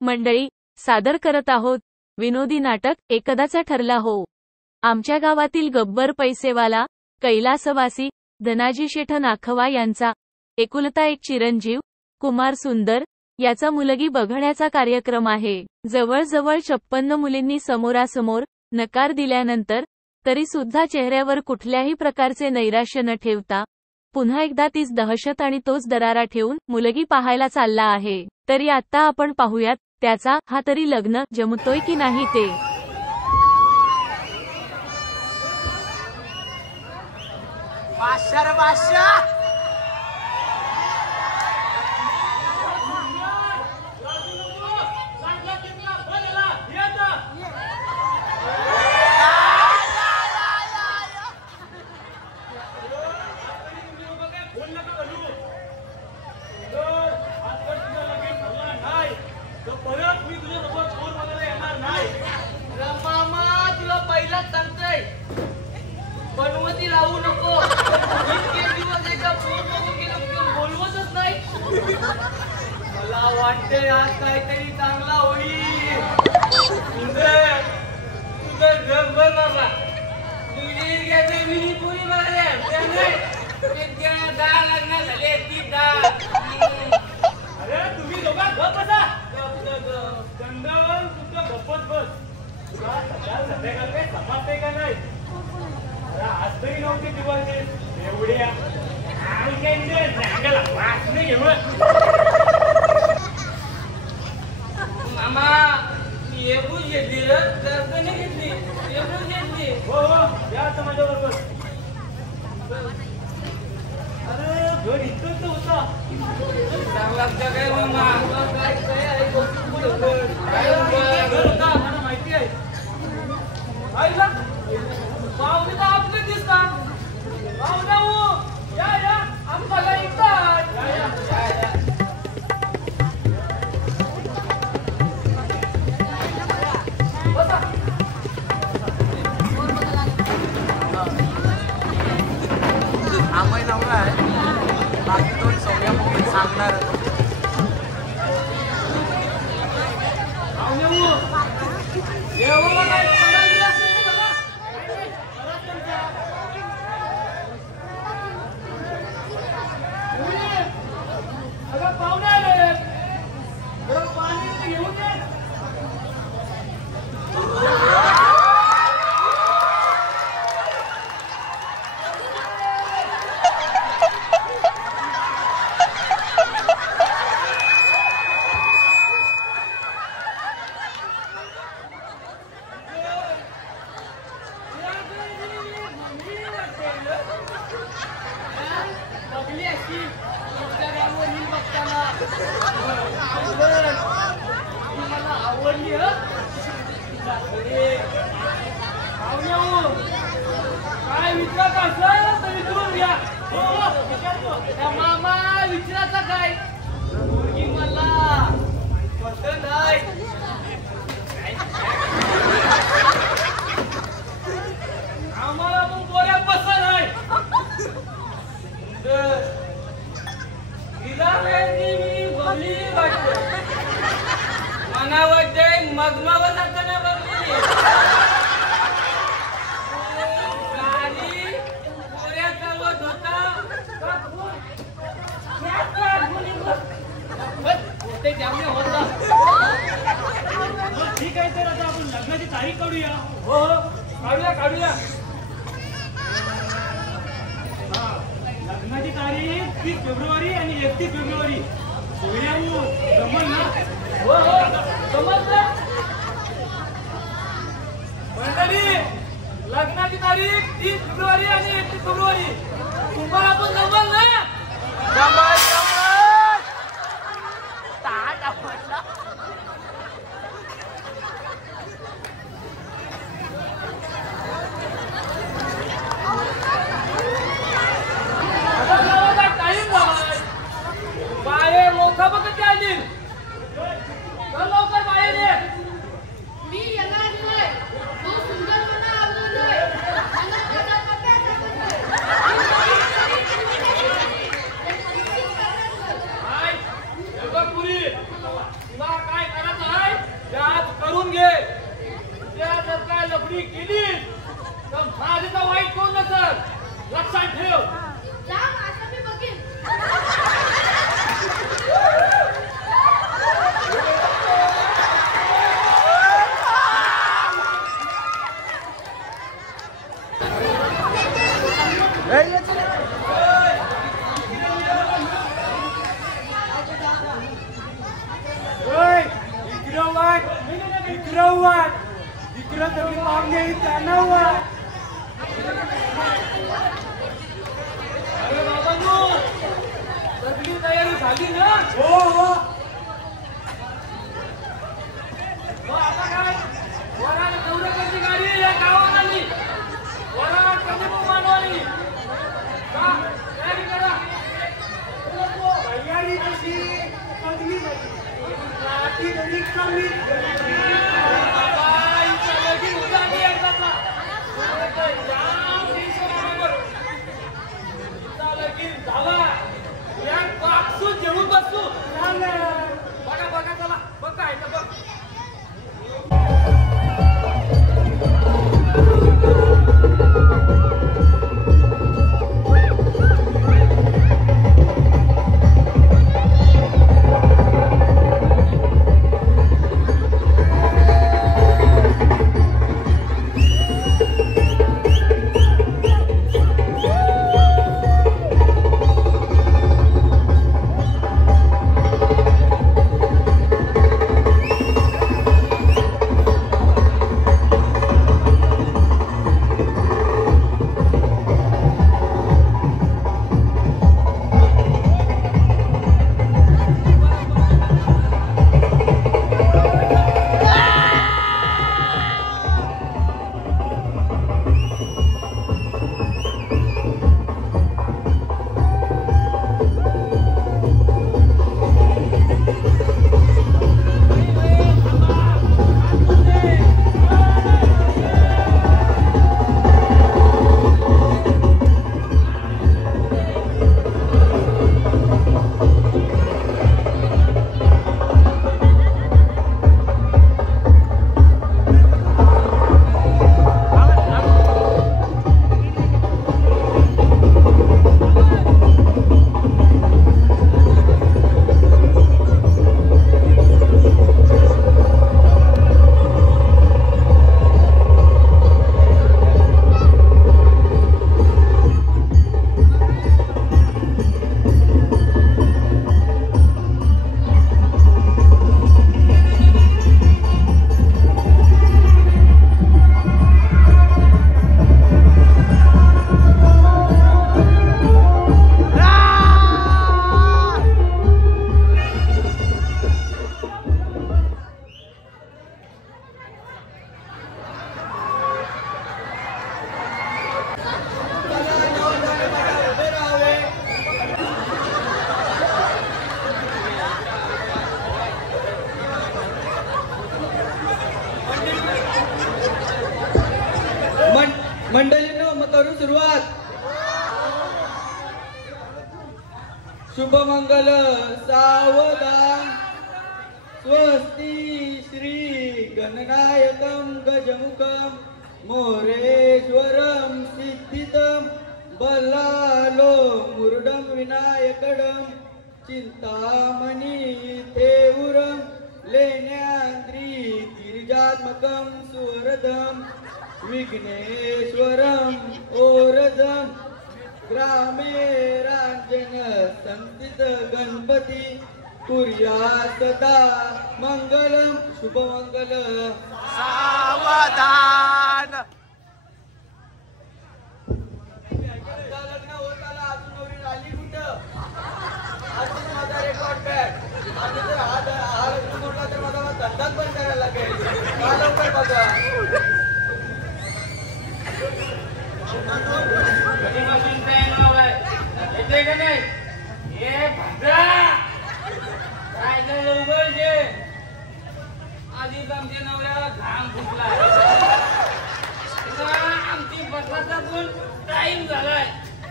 मंडळी, सादर करत आहोत विनोदी नाटक एकदाचा ठरला हो. आमच्या गावातील गब्बर पैसेवाला, कैलासवासी, धनाजी शेठ नाखवा यांचा एकुलता एक चिरंजीव, कुमार सुंदर, याचा मुलगी बघण्याचा कार्यक्रम आहे. जवळजवळ 56 मुलींनी समोरासमोर नकार दिल्यानंतर तरी सुद्धा चेहऱ्यावर कुठल्याही प्रकारचे नैराश्य न ठेवता पुन्हा एकदा तीच दहशत आणि तोच दरारा ठेवून मुलगी पाहायला चालला आहे. तरी आता आपण पाहूयात त्याचा हा तरी लग्न जमतोय की नाही ते. राहू नको. इतके दिवस एका बोलवतच नाही. मला वाटते आज काहीतरी चांगला होईल. तुझं जग बनवला तुझी घ्यायचे मिनी पुरी मला दहा लग्न झाले ती अरे तुम्ही दोघा गप बसा. चंदन तुझं गप्पच बस. संध्याकाळ काही समजते का नाही. आज तरी नव्हते दिवाळी एवढ्या मामा येबूज घेतली रर्दनी घेतली येबूज घेतली. हो या माझ्या बरोबर. अरे घर इतकंच होता चांगला काय मामा मला माहिती आहे. पाहुणे तर आपले दिसतात. पाहुणे या आम्हाला ऐकतात. आम्ही नवरा आहे बाकी दोन सौम्या मुली सांगणार. मला आवडली. काय विचारत असं तर विचारून घ्या. मामा विचारायचा काय मुलगी मला पसंत आहे. आम्हाला पण पोऱ्या पसंत आहे. मनावर मगमावर जाताना बघली गाडी पोऱ्या चालवत होता. ठीक आहे तर आता आपण लग्नाची तारीख काढूया. हो काढूया. लग्नाची तारीख 30 फेब्रुवारी आणि 31 फेब्रुवारी. जमल ना. हो समजलं मंडळी. लग्नाची तारीख 30 फेब्रुवारी आणि 31 फेब्रुवारी. तुम्हाला पण जमल ना. बाहेर लोक बघत आली. लवकर बाहेर ये. मी येणार नाही. तो सुंदर मला आवडत नाही. एवढी केली तर माझं तर वाईट कोण नसर. लक्षात ठेव. जा आता मी बघेन. इकडं तुम्ही पाहुणे त्यांना वाट. अरे बाबांनो, सगळी तयारी झाली ना? हो हो. आता काय वराड नवरकडची गाडी या गावात आली. वराड कधी पण मानवाली का तयारी करा. तयारी कशी कधी रात्री कधी कमी जेवून बसू. बघा बघा चला बघ काय बघ. मंडळींनो मग करू सुरुवात. शुभमंगल सावधान स्वस्ती श्री गणनायकं गजमुखं मोरेश्वरं सिद्धितं बल्लालो मुरुडं विनायकडं चिंतामणि थेऊरं लेण्याद्री गिरिजात्मकं सुवरदं विघ्नेश्वरं ओरजं ग्रामे रांजन संस्थित गणपती कुर्या सदा मंगलम शुभमंगल सावधान. लग्न होत आला अजून नवरी राहिली कुठं? अजून माझा रेकॉर्ड बॅक आणि जर हा लग्न मोडला तर माझा धंदाच बंद करायला लागेल. का लवकर बघा. कधीपासून काय नाव आहे येते का नाही? हे भद्रा काय झालं उघड जे आधीच आमच्या नवऱ्याला घाम फुटलाय. आमची बसाचा पण टाइम झालाय.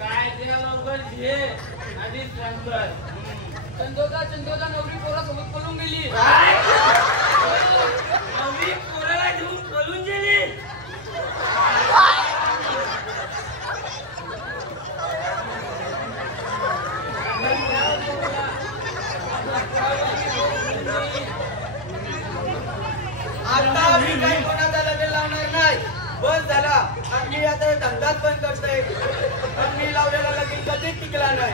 काय त्या लवकर घे आधीच सांगतोय. चंदोदा नवरी पोरासोबत पळून गेली. नवरी पोराला घेऊन पळून गेली. आता मी काही कोणाचा लग्न लावणार नाही. बस झाला. आणि मी आता धंदाच बंद करतोय. पण मी लावलेला लगीन कधीच टिकला नाही.